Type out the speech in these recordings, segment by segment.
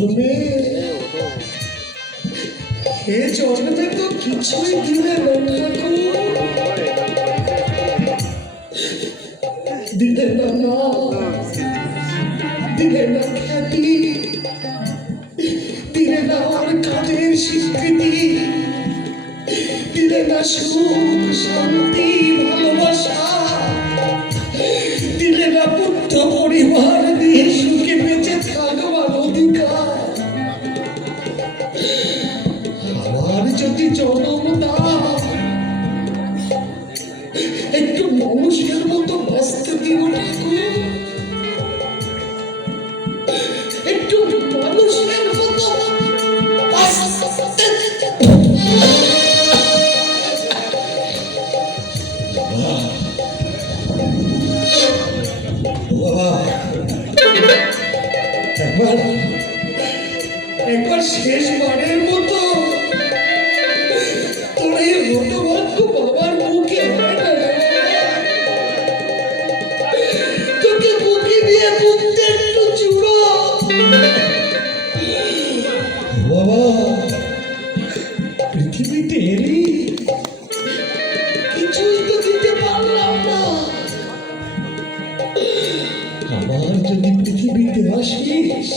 জন্মে এ জন্মে তো কিছুই দিলে না ঠাকুর, দিলে না দিলে না খ্যাতি, দিলে না আমার কাজের স্বীকৃতি, দিলে না সুখ শান্তি ভালোবাসা, দিলে না পুত্র পরিবার নিয়ে সুখে বেঁচে থাকবার অধিকার। আমার যদি জন্ম দাও একটু মানুষের মতো বাঁচতে দিও ঠাকুর, একটু মানুষের মতো বাঁচতে। একবার শেষবারের মতো তোর এই হতভাগ্য বাবার মুখে তোকে বুকে দিয়ে বুকতে একটু চুড়ো বাবা। পৃথিবীতে এলি কিছুই তো দিতে পারলাম না, আবার যদি পৃথিবীতে আসিস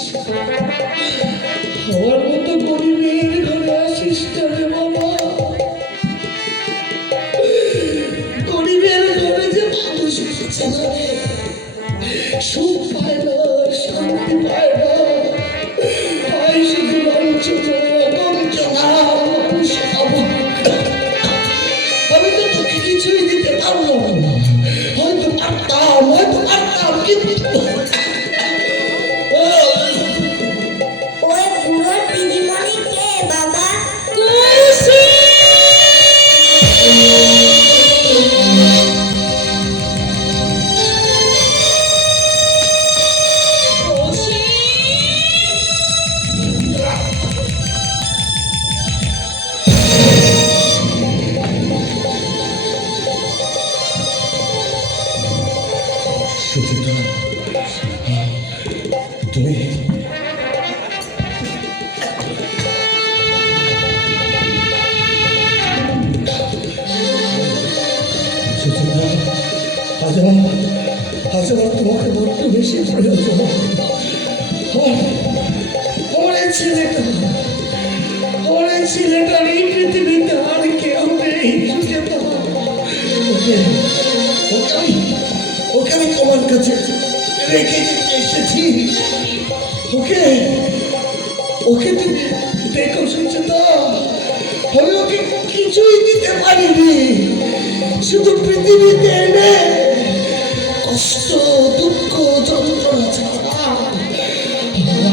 আমার মতো গরিবের ঘরে আসিস না রে বাবা। গরিবের ঘরে যে মানুষ সুখ পায় না, শান্তি পায় না, পায় শুধু লাঞ্ছনা গঞ্জনা মানুষের অবজ্ঞা। আমি তো তোকে কিছুই দিতে পারলাম না, হয়তো পারতাম কিন্তু তুমি আজ আমার তোমাকে বড্ড বেশি প্রয়োজন। আমার এই ছেলেটার এই পৃথিবীতে আর কেউ নেই। ওকে আমি তোমার কাছে রেখে এসেছি। ওকে তুমি দেখো সুচেতা, আমি ওকে কিছুই দিতে পারিনি, শুধু পৃথিবীতে এনে কষ্ট দুঃখ যন্ত্রণা ছাড়া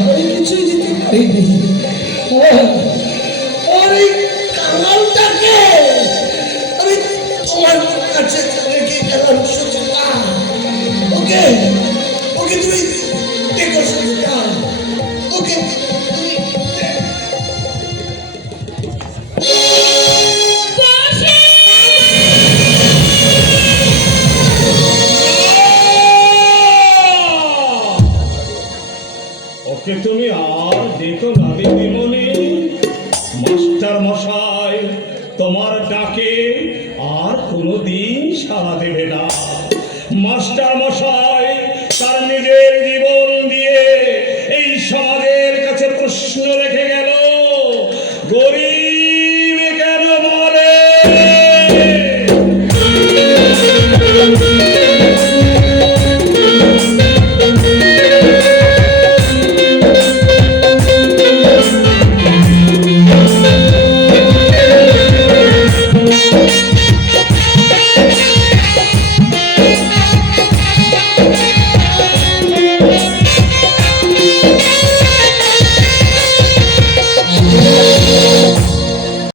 আমি কিছুই দিতে পারিনি। আর এই কামালটাকে আমি তোমার কাছে রেখে গেলাম সুচেতা। ওকে তুমি দেখো সুচেতা, ওকে ওকে তুমি আর দেখো না দিদিমণি। মাস্টার মশাই তোমার ডাকে আর কোনোদিন সাড়া দেবে না। মাস্টার মশাই তার নিজের